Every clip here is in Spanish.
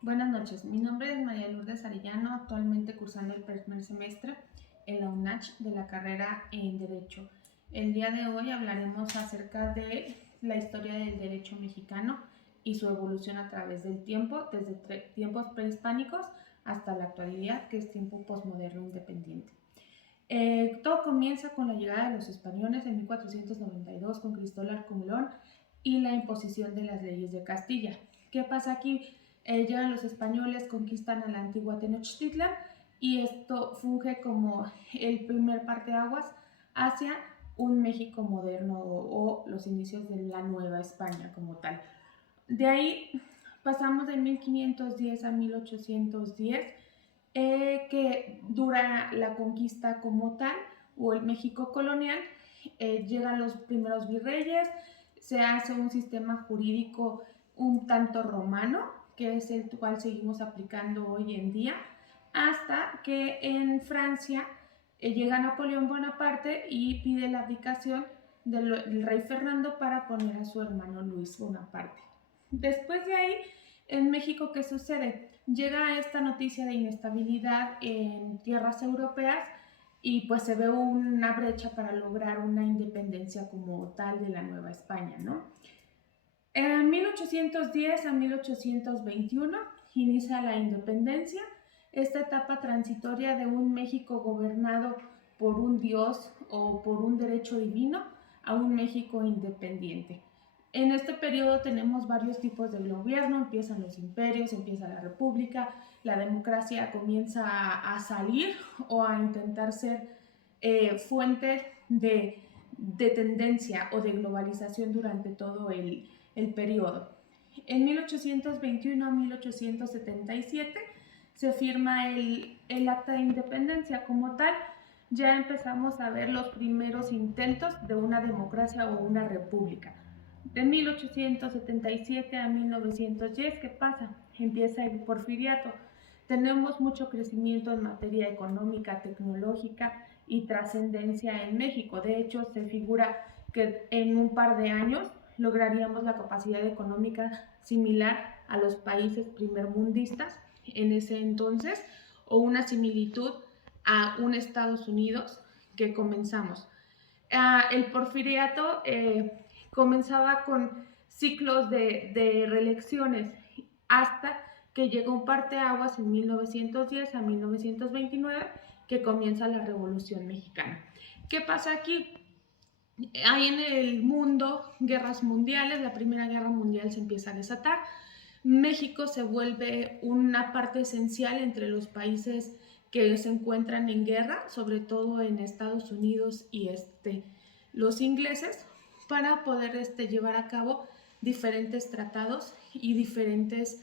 Buenas noches, mi nombre es María Lourdes Arellano, actualmente cursando el primer semestre en la UNACH de la carrera en Derecho. El día de hoy hablaremos acerca de la historia del derecho mexicano y su evolución a través del tiempo, desde tiempos prehispánicos hasta la actualidad, que es tiempo posmoderno independiente. Todo comienza con la llegada de los españoles en 1492 con Cristóbal Colón y la imposición de las leyes de Castilla. ¿Qué pasa aquí? Llegan los españoles, conquistan a la antigua Tenochtitlan y esto funge como el primer parteaguas hacia un México moderno o los inicios de la Nueva España como tal. De ahí pasamos de 1510 a 1810, que dura la conquista como tal o el México colonial. Llegan los primeros virreyes, se hace un sistema jurídico un tanto romano, que es el cual seguimos aplicando hoy en día, hasta que en Francia llega Napoleón Bonaparte y pide la abdicación del rey Fernando para poner a su hermano Luis Bonaparte. Después de ahí, en México, ¿qué sucede? Llega esta noticia de inestabilidad en tierras europeas y pues se ve una brecha para lograr una independencia como tal de la Nueva España, ¿no? En 1810 a 1821 inicia la independencia, esta etapa transitoria de un México gobernado por un dios o por un derecho divino a un México independiente. En este periodo tenemos varios tipos de gobierno, empiezan los imperios, empieza la república, la democracia comienza a salir o a intentar ser fuente de tendencia o de globalización durante todo el periodo. En 1821 a 1877 se firma el Acta de Independencia como tal. Ya empezamos a ver los primeros intentos de una democracia o una república. De 1877 a 1910, ¿qué pasa? Empieza el porfiriato. Tenemos mucho crecimiento en materia económica, tecnológica y trascendencia en México. De hecho, se figura que en un par de años lograríamos la capacidad económica similar a los países primermundistas en ese entonces o una similitud a un Estados Unidos que comenzamos. El porfiriato comenzaba con ciclos de reelecciones hasta que llegó un parteaguas en 1910 a 1929 que comienza la Revolución Mexicana. ¿Qué pasa aquí? Hay en el mundo guerras mundiales, la Primera Guerra Mundial se empieza a desatar, México se vuelve una parte esencial entre los países que se encuentran en guerra, sobre todo en Estados Unidos y los ingleses, para poder llevar a cabo diferentes tratados y diferentes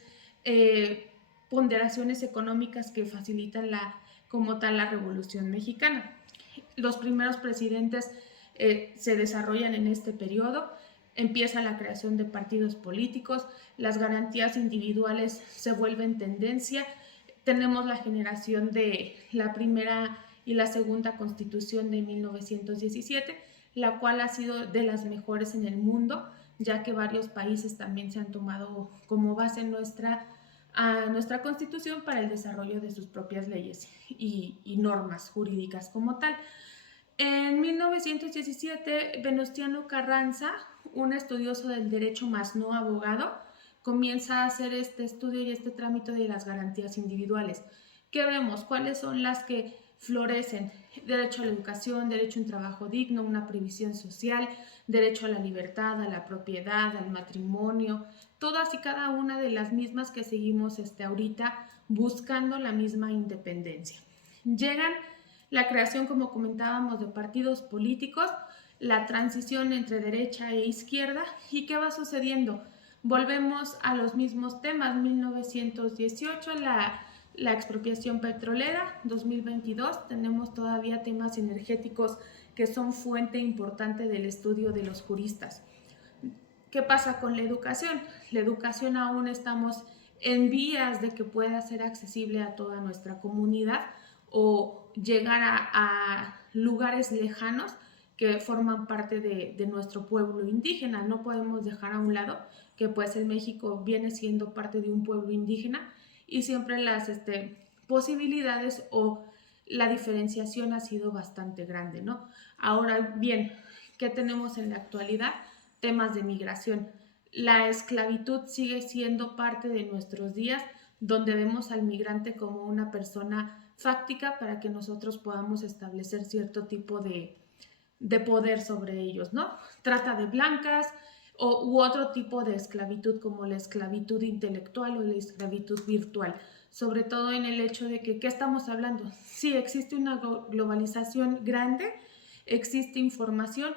ponderaciones económicas que facilitan como tal la Revolución Mexicana. Los primeros presidentes se desarrollan en este periodo, empieza la creación de partidos políticos, las garantías individuales se vuelven tendencia, tenemos la generación de la primera y la segunda constitución de 1917, la cual ha sido de las mejores en el mundo, ya que varios países también se han tomado como base nuestra constitución para el desarrollo de sus propias leyes y normas jurídicas como tal. En 1917, Venustiano Carranza, un estudioso del derecho más no abogado, comienza a hacer este estudio y este trámite de las garantías individuales. ¿Qué vemos? ¿Cuáles son las que florecen? Derecho a la educación, derecho a un trabajo digno, una previsión social, derecho a la libertad, a la propiedad, al matrimonio, todas y cada una de las mismas que seguimos ahorita buscando la misma independencia. Llegan la creación, como comentábamos, de partidos políticos, la transición entre derecha e izquierda. ¿Y qué va sucediendo? Volvemos a los mismos temas, 1918, la expropiación petrolera, 2022, tenemos todavía temas energéticos que son fuente importante del estudio de los juristas. ¿Qué pasa con la educación? La educación aún estamos en vías de que pueda ser accesible a toda nuestra comunidad o llegar a lugares lejanos que forman parte de nuestro pueblo indígena. No podemos dejar a un lado que pues el México viene siendo parte de un pueblo indígena y siempre las posibilidades o la diferenciación ha sido bastante grande, ¿no? Ahora bien, ¿qué tenemos en la actualidad? Temas de migración. La esclavitud sigue siendo parte de nuestros días, donde vemos al migrante como una persona fáctica para que nosotros podamos establecer cierto tipo de poder sobre ellos, ¿no? Trata de blancas u otro tipo de esclavitud como la esclavitud intelectual o la esclavitud virtual, sobre todo en el hecho de que, ¿qué estamos hablando? Sí, existe una globalización grande, existe información,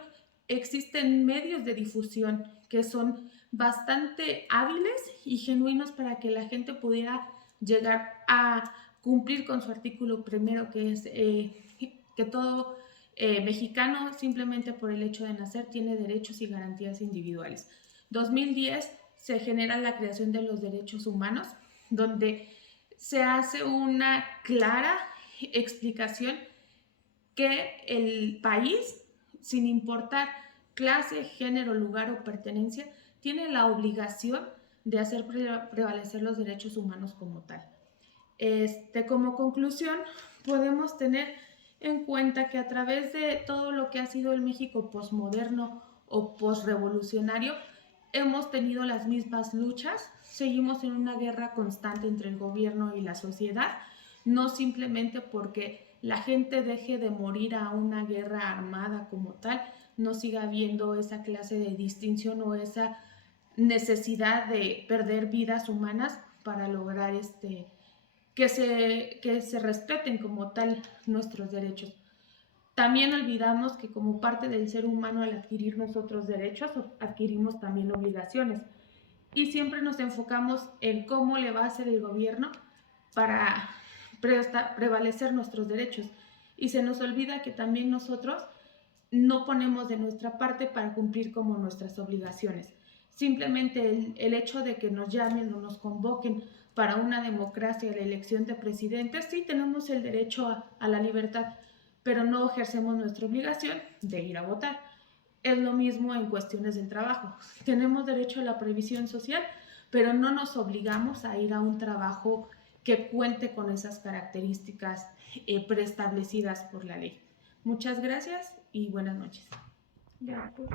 existen medios de difusión que son bastante hábiles y genuinos para que la gente pudiera llegar a cumplir con su artículo primero, que es que todo mexicano, simplemente por el hecho de nacer, tiene derechos y garantías individuales. 2010 se genera la creación de los derechos humanos, donde se hace una clara explicación que el país, sin importar clase, género, lugar o pertenencia, tiene la obligación de hacer prevalecer los derechos humanos como tal. Como conclusión, podemos tener en cuenta que a través de todo lo que ha sido el México posmoderno o posrevolucionario, hemos tenido las mismas luchas, seguimos en una guerra constante entre el gobierno y la sociedad, no simplemente porque la gente deje de morir a una guerra armada como tal, no siga habiendo esa clase de distinción o esa necesidad de perder vidas humanas para lograr que se respeten como tal nuestros derechos. También olvidamos que como parte del ser humano al adquirir nosotros derechos, adquirimos también obligaciones. Y siempre nos enfocamos en cómo le va a hacer el gobierno para prevalecer nuestros derechos. Y se nos olvida que también nosotros no ponemos de nuestra parte para cumplir como nuestras obligaciones. Simplemente el hecho de que nos llamen o nos convoquen para una democracia, la elección de presidentes, sí tenemos el derecho a la libertad, pero no ejercemos nuestra obligación de ir a votar. Es lo mismo en cuestiones del trabajo. Tenemos derecho a la previsión social, pero no nos obligamos a ir a un trabajo que cuente con esas características preestablecidas por la ley. Muchas gracias y buenas noches. Gracias.